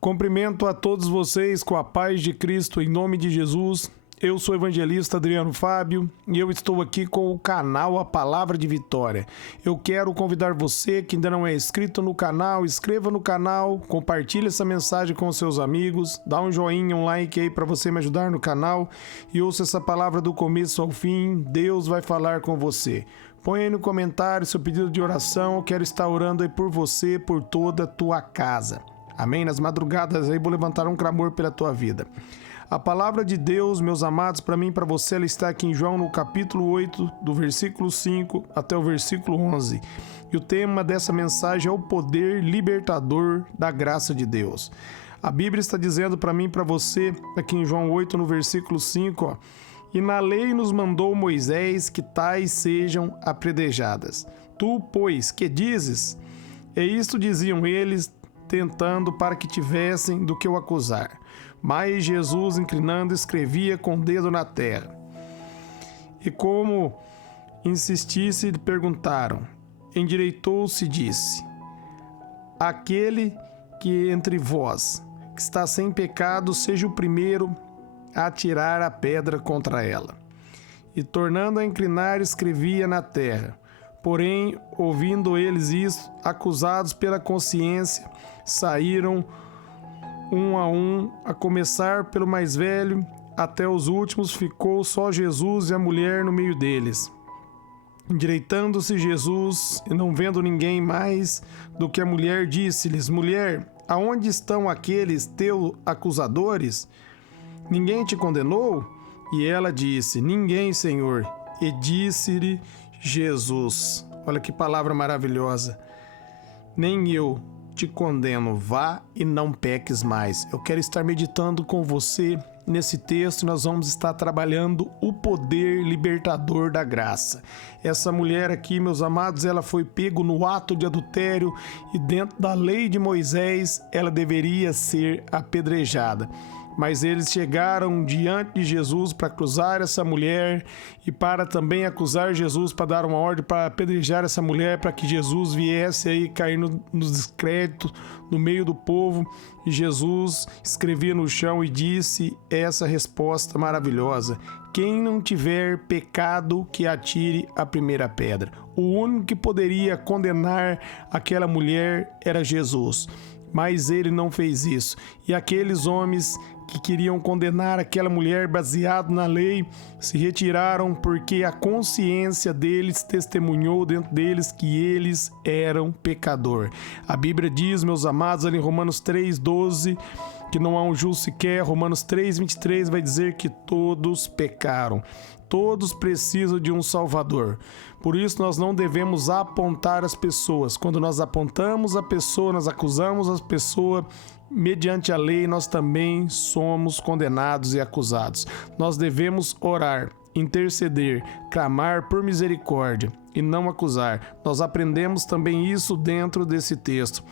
Cumprimento a todos vocês com a paz de Cristo em nome de Jesus. Eu sou o evangelista Adriano Fábio e eu estou aqui com o canal A Palavra de Vitória. Eu quero convidar você que ainda não é inscrito no canal, inscreva no canal, compartilhe essa mensagem com seus amigos, dá um joinha, um like aí para você me ajudar no canal e ouça essa palavra do começo ao fim. Deus vai falar com você. Põe aí no comentário seu pedido de oração, eu quero estar orando aí por você, por toda a tua casa. Amém? Nas madrugadas aí vou levantar um clamor pela tua vida. A palavra de Deus, meus amados, para mim e para você, ela está aqui em João no capítulo 8, do versículo 5 até o versículo 11. E o tema dessa mensagem é o poder libertador da graça de Deus. A Bíblia está dizendo para mim e para você, aqui em João 8, no versículo 5, e na lei nos mandou Moisés que tais sejam apedrejadas. Tu, pois, que dizes? E isto diziam eles, tentando para que tivessem do que o acusar. Mas Jesus, inclinando, escrevia com o dedo na terra. E como insistisse, lhe perguntaram. Endireitou-se e disse: aquele que entre vós, que está sem pecado, seja o primeiro a atirar a pedra contra ela. E tornando a inclinar, escrevia na terra. Porém, ouvindo eles isso, acusados pela consciência, saíram a começar pelo mais velho, até os últimos ficou só Jesus e a mulher no meio deles. Endireitando-se Jesus, e não vendo ninguém mais do que a mulher, disse-lhes: mulher, aonde estão aqueles teus acusadores? Ninguém te condenou? E ela disse: ninguém, Senhor. E disse-lhe Jesus, olha que palavra maravilhosa: nem eu te condeno, vá e não peques mais. Eu quero estar meditando com você nesse texto. Nós vamos estar trabalhando o poder libertador da graça. Essa mulher aqui, meus amados, ela foi pego no ato de adultério e dentro da lei de Moisés ela deveria ser apedrejada. Mas eles chegaram diante de Jesus para acusar essa mulher e para também acusar Jesus, para dar uma ordem para apedrejar essa mulher, para que Jesus viesse aí cair no descrédito no meio do povo. E Jesus escrevia no chão e disse essa resposta maravilhosa: quem não tiver pecado, que atire a primeira pedra. O único que poderia condenar aquela mulher era Jesus. Mas ele não fez isso. E aqueles homens que queriam condenar aquela mulher baseado na lei se retiraram, porque a consciência deles testemunhou dentro deles que eles eram pecador. A Bíblia diz, meus amados, ali em Romanos 3:12, que não há um justo sequer. Romanos 3:23 vai dizer que todos pecaram. Todos precisam de um Salvador. Por isso nós não devemos apontar as pessoas. Quando nós apontamos a pessoa, nós acusamos as pessoas, mediante a lei nós também somos condenados e acusados. Nós devemos orar, interceder, clamar por misericórdia e não acusar. Nós aprendemos também isso dentro desse texto.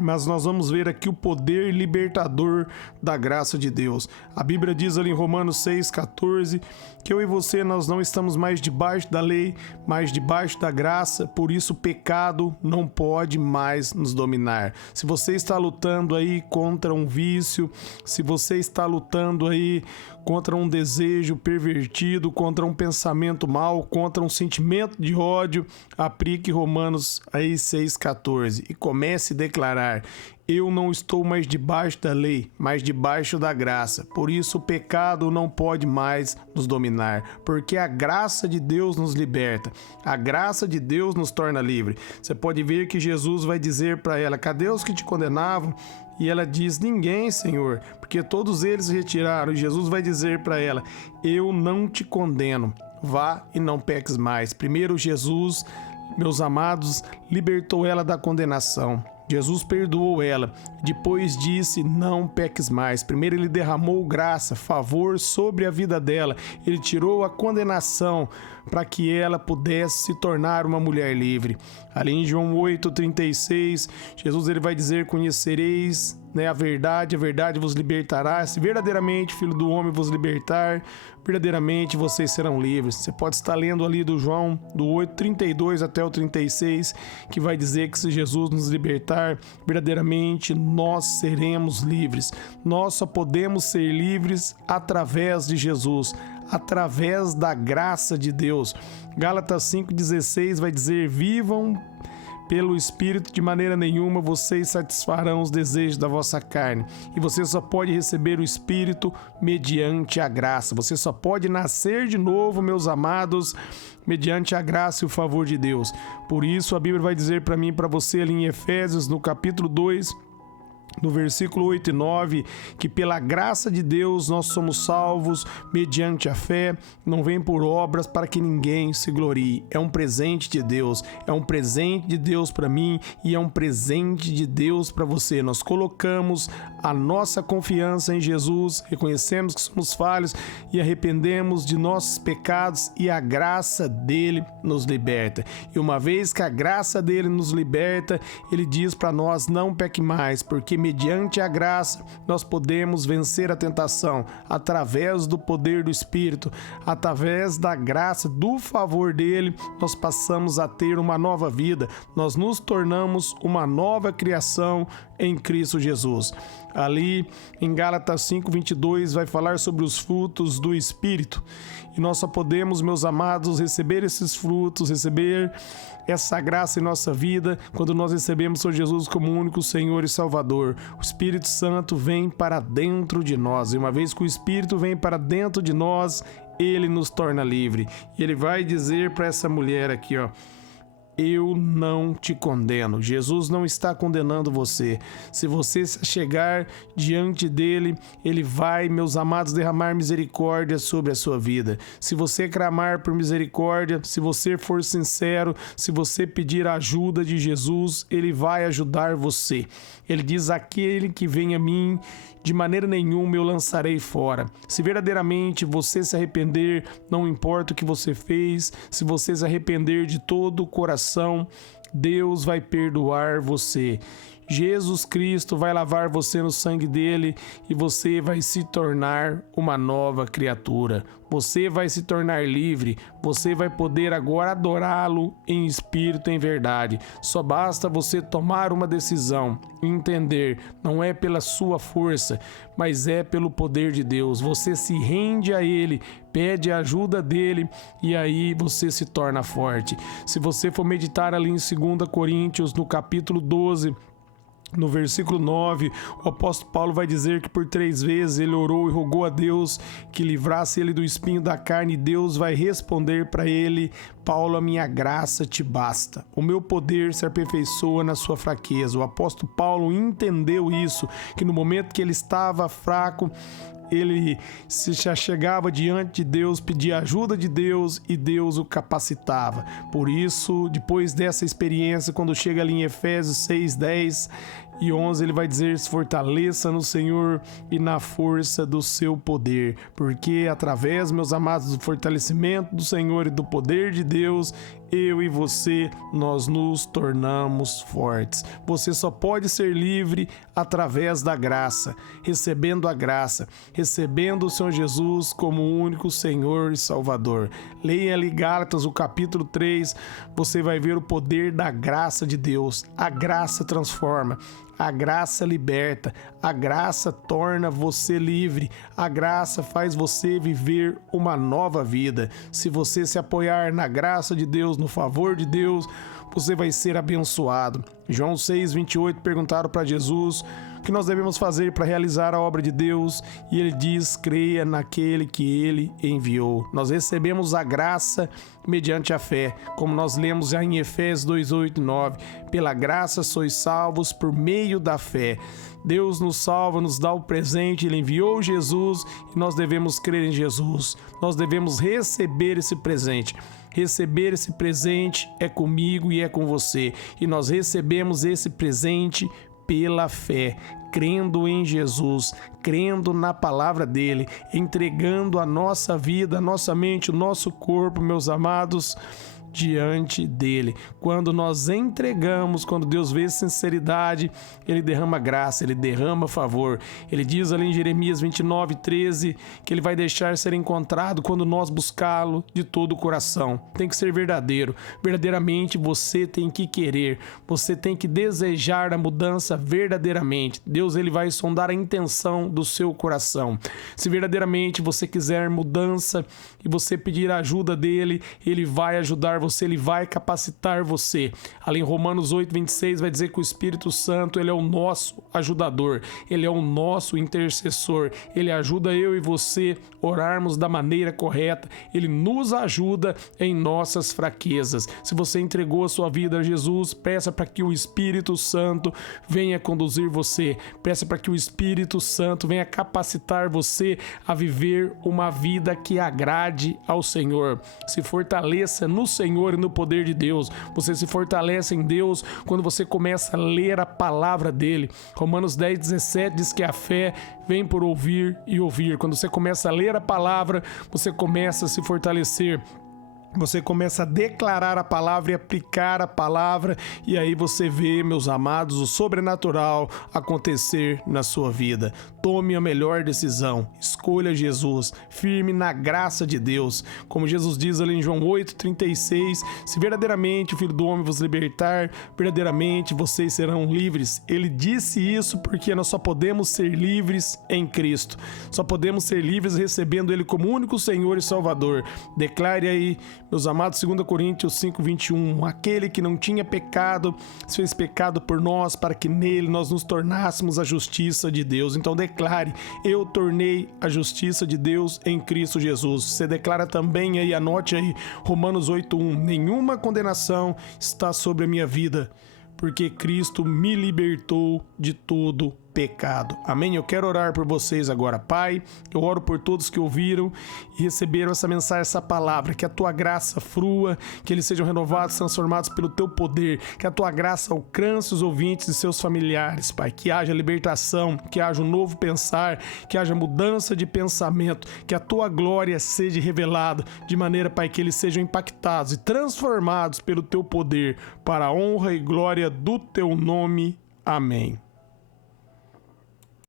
Mas nós vamos ver aqui o poder libertador da graça de Deus. A Bíblia diz ali em Romanos 6,14 que eu e você, nós não estamos mais debaixo da lei, mas debaixo da graça. Por isso o pecado não pode mais nos dominar. Se você está lutando aí contra um vício, se você está lutando aí contra um desejo pervertido, contra um pensamento mau, contra um sentimento de ódio, aplique Romanos aí 6,14 e comece a declarar: eu não estou mais debaixo da lei, mas debaixo da graça. Por isso o pecado não pode mais nos dominar, porque a graça de Deus nos liberta. A graça de Deus nos torna livre. Você pode ver que Jesus vai dizer para ela: cadê os que te condenavam? E ela diz: ninguém, Senhor, porque todos eles se retiraram. E Jesus vai dizer para ela: eu não te condeno, vá e não peques mais. Primeiro Jesus, meus amados, libertou ela da condenação. Jesus perdoou ela, depois disse: não peques mais. Primeiro ele derramou graça, favor sobre a vida dela. Ele tirou a condenação para que ela pudesse se tornar uma mulher livre. Ali em João 8:36, Jesus ele vai dizer: conhecereis né, a verdade vos libertará. Se verdadeiramente, Filho do Homem, vos libertar, verdadeiramente vocês serão livres. Você pode estar lendo ali do João, do 8:32 até o 36, que vai dizer que se Jesus nos libertar, verdadeiramente nós seremos livres. Nós só podemos ser livres através de Jesus, através da graça de Deus. Gálatas 5:16 vai dizer: vivam pelo Espírito, de maneira nenhuma vocês satisfarão os desejos da vossa carne. E você só pode receber o Espírito mediante a graça. Você só pode nascer de novo, meus amados, mediante a graça e o favor de Deus. Por isso a Bíblia vai dizer para mim e para você ali em Efésios, no capítulo 2, no versículo 8 e 9, que pela graça de Deus nós somos salvos mediante a fé, não vem por obras para que ninguém se glorie. É um presente de Deus, é um presente de Deus para mim e é um presente de Deus para você. Nós colocamos a nossa confiança em Jesus, reconhecemos que somos falhos e arrependemos de nossos pecados e a graça dele nos liberta. E uma vez que a graça dele nos liberta, ele diz para nós: não peque mais, porque mediante a graça nós podemos vencer a tentação através do poder do Espírito, através da graça, do favor dele, nós passamos a ter uma nova vida, nós nos tornamos uma nova criação em Cristo Jesus. Ali em Gálatas 5:22 vai falar sobre os frutos do Espírito. E nós só podemos, meus amados, receber esses frutos, receber essa graça em nossa vida quando nós recebemos o Senhor Jesus como único Senhor e Salvador. O Espírito Santo vem para dentro de nós. E uma vez que o Espírito vem para dentro de nós, ele nos torna livre. E ele vai dizer para essa mulher aqui, ó: eu não te condeno. Jesus não está condenando você. Se você chegar diante dele, ele vai, meus amados, derramar misericórdia sobre a sua vida. Se você clamar por misericórdia, se você for sincero, se você pedir a ajuda de Jesus, ele vai ajudar você. Ele diz: aquele que vem a mim, de maneira nenhuma eu lançarei fora. Se verdadeiramente você se arrepender, não importa o que você fez, se você se arrepender de todo o coração, Deus vai perdoar você. Jesus Cristo vai lavar você no sangue dele e você vai se tornar uma nova criatura. Você vai se tornar livre, você vai poder agora adorá-lo em espírito e em verdade. Só basta você tomar uma decisão e entender, não é pela sua força, mas é pelo poder de Deus. Você se rende a ele, pede a ajuda dele e aí você se torna forte. Se você for meditar ali em 2 Coríntios, no capítulo 12, no versículo 9, o apóstolo Paulo vai dizer que por 3 vezes ele orou e rogou a Deus que livrasse ele do espinho da carne, e Deus vai responder para ele: Paulo, a minha graça te basta. O meu poder se aperfeiçoa na sua fraqueza. O apóstolo Paulo entendeu isso, que no momento que ele estava fraco, ele se chegava diante de Deus, pedia ajuda de Deus e Deus o capacitava. Por isso, depois dessa experiência, quando chega ali em Efésios 6, 10 e 11, ele vai dizer: se fortaleça no Senhor e na força do seu poder, porque através, meus amados, do fortalecimento do Senhor e do poder de Deus, eu e você, nós nos tornamos fortes. Você só pode ser livre através da graça, recebendo a graça, recebendo o Senhor Jesus como o único Senhor e Salvador. Leia ali Gálatas, o capítulo 3, você vai ver o poder da graça de Deus. A graça transforma, a graça liberta, a graça torna você livre, a graça faz você viver uma nova vida. Se você se apoiar na graça de Deus, no favor de Deus, você vai ser abençoado. João 6:28 perguntaram para Jesus o que nós devemos fazer para realizar a obra de Deus, e ele diz: creia naquele que ele enviou. Nós recebemos a graça mediante a fé, como nós lemos já em Efésios 2:8 e 9. Pela graça sois salvos por meio da fé. Deus nos salva, nos dá o presente, ele enviou Jesus e nós devemos crer em Jesus. Nós devemos receber esse presente. Receber esse presente é comigo e é com você. E nós recebemos esse presente pela fé, crendo em Jesus, crendo na palavra dele, entregando a nossa vida, a nossa mente, o nosso corpo, meus amados, diante dele. Quando nós entregamos, quando Deus vê sinceridade, ele derrama graça, ele derrama favor. Ele diz ali em Jeremias 29:13 que ele vai deixar ser encontrado quando nós buscá-lo de todo o coração. Tem que ser verdadeiro. Verdadeiramente você tem que querer, você tem que desejar a mudança verdadeiramente. Deus, ele vai sondar a intenção do seu coração. Se verdadeiramente você quiser mudança e você pedir a ajuda dele, ele vai ajudar você, ele vai capacitar você. Ali em Romanos 8:26 vai dizer que o Espírito Santo, ele é o nosso ajudador, ele é o nosso intercessor, ele ajuda eu e você a orarmos da maneira correta, ele nos ajuda em nossas fraquezas. Se você entregou a sua vida a Jesus, peça para que o Espírito Santo venha conduzir você, peça para que o Espírito Santo venha capacitar você a viver uma vida que agrade ao Senhor. Se fortaleça no Senhor e no poder de Deus. Você se fortalece em Deus quando você começa a ler a palavra dele. Romanos 10:17 diz que a fé vem por ouvir e ouvir. Quando você começa a ler a palavra, você começa a se fortalecer. Você começa a declarar a palavra e aplicar a palavra, e aí você vê, meus amados, o sobrenatural acontecer na sua vida. Tome a melhor decisão, escolha Jesus, firme na graça de Deus. Como Jesus diz ali em João 8:36, se verdadeiramente o Filho do Homem vos libertar, verdadeiramente vocês serão livres. Ele disse isso porque nós só podemos ser livres em Cristo. Só podemos ser livres recebendo Ele como único Senhor e Salvador. Declare aí, meus amados, 2 Coríntios 5:21, aquele que não tinha pecado, se fez pecado por nós, para que nele nós nos tornássemos a justiça de Deus. Então declare, eu tornei a justiça de Deus em Cristo Jesus. Você declara também aí, anote aí, Romanos 8:1, nenhuma condenação está sobre a minha vida, porque Cristo me libertou de todo pecado. Amém? Eu quero orar por vocês agora, Pai. Eu oro por todos que ouviram e receberam essa mensagem, essa palavra, que a tua graça frua, que eles sejam renovados, transformados pelo teu poder, que a tua graça alcance os ouvintes e seus familiares, Pai, que haja libertação, que haja um novo pensar, que haja mudança de pensamento, que a tua glória seja revelada, de maneira, Pai, que eles sejam impactados e transformados pelo teu poder, para a honra e glória do teu nome. Amém.